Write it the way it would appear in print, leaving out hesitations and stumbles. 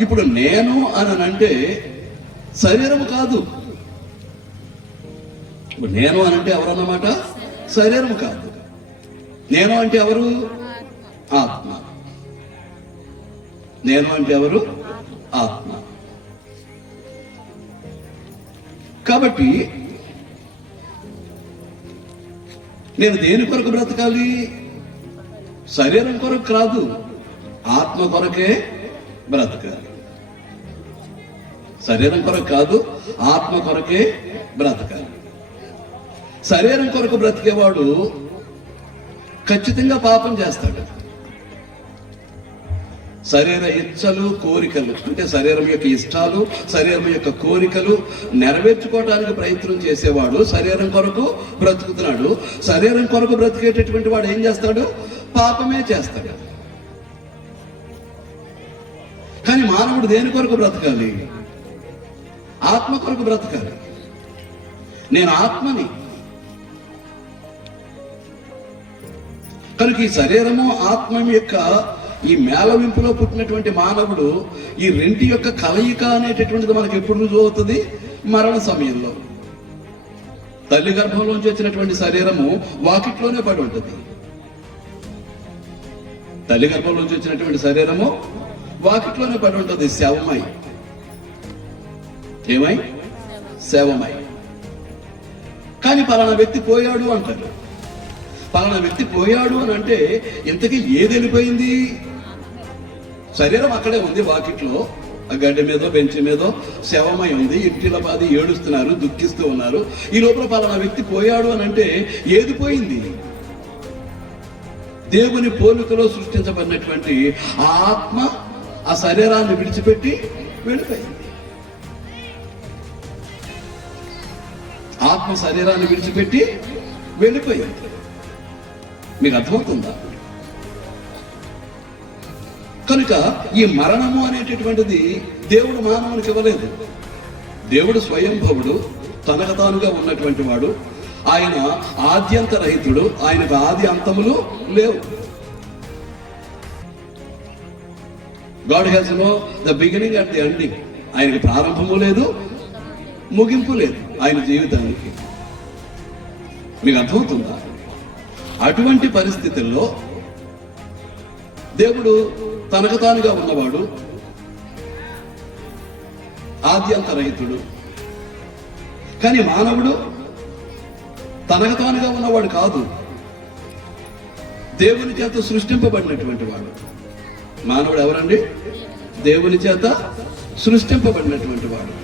ఇప్పుడు నేను అని అంటే శరీరము కాదు. ఇప్పుడు నేను అని అంటే ఎవరన్నమాట? శరీరము కాదు. నేను అంటే ఎవరు? ఆత్మ. నేను అంటే ఎవరు? ఆత్మ. కాబట్టి నేను దేని కొరకు బ్రతకాలి? శరీరం కొరకు కాదు, ఆత్మ కొరకే బ్రతకాలి. శరీరం కొరకు కాదు, ఆత్మ కొరకే బ్రతకాలి. శరీరం కొరకు బ్రతికేవాడు ఖచ్చితంగా పాపం చేస్తాడు. శరీర ఇచ్చలు కోరికలు అంటే శరీరం యొక్క ఇష్టాలు, శరీరం యొక్క కోరికలు నెరవేర్చుకోవడానికి ప్రయత్నం చేసేవాడు శరీరం కొరకు బ్రతుకుతున్నాడు. శరీరం కొరకు బ్రతికేటటువంటి వాడు ఏం చేస్తాడు? పాపమే చేస్తాడు. కానీ మానవుడు దేని కొరకు బ్రతకాలి? ఆత్మ కొరకు బ్రతకాలి. నేను ఆత్మని. కనుక ఈ శరీరము ఆత్మ యొక్క ఈ మేళవింపులో పుట్టినటువంటి మానవుడు ఈ రెంటి యొక్క కలయిక అనేటటువంటిది మనకు ఎప్పుడు రుజువు అవుతుంది? మరణ సమయంలో. తల్లి గర్భంలోంచి వచ్చినటువంటి శరీరము వాకిట్లోనే పడి ఉంటుంది. తల్లి గర్భంలోంచి వచ్చినటువంటి శరీరము వాకిట్లోనే పడి ఉంటుంది. శవమై. ఏమై? శవమై. కానీ పలానా వ్యక్తి పోయాడు అంటారు. పలానా వ్యక్తి పోయాడు అని అంటే ఇంతకీ ఏది వెళ్ళిపోయింది? శరీరం అక్కడే ఉంది వాకిట్లో, ఆ గడ్డ మీదో బెంచ్ మీదో శవమై ఉంది. ఇంటిల బాధి ఏడుస్తున్నారు, దుఃఖిస్తూ ఉన్నారు. ఈ లోపల పలానా వ్యక్తి పోయాడు అని అంటే ఏది పోయింది? దేవుని పోలికలో సృష్టించబడినటువంటి ఆత్మ ఆ శరీరాన్ని విడిచిపెట్టి వెళ్ళిపోయింది. ఆత్మ శరీరాన్ని విడిచిపెట్టి వెళ్ళిపోయింది. మీకు అర్థమవుతుందా? కనుక ఈ మరణము అనేటటువంటిది దేవుడు మానవునికి ఇవ్వలేదు. దేవుడు స్వయంభవుడు, తనకు తానుగా ఉన్నటువంటి వాడు. ఆయన ఆద్యంతరహితుడు. ఆయనకు ఆది అంతములు లేవు. God has know the beginning at the ending. ఆయనకి ప్రారంభము లేదు, ముగింపు లేదు ఆయన జీవితానికి. మీకు అర్థమవుతుందా? అటువంటి పరిస్థితుల్లో దేవుడు తనకు తానుగా ఉన్నవాడు, ఆద్యంతరహితుడు. కానీ మానవుడు తనకు తానుగా ఉన్నవాడు కాదు, దేవుని చేత సృష్టింపబడినటువంటి వాడు. మానవుడు ఎవరండి? దేవుని చేత సృష్టింపబడినటువంటి వాడు.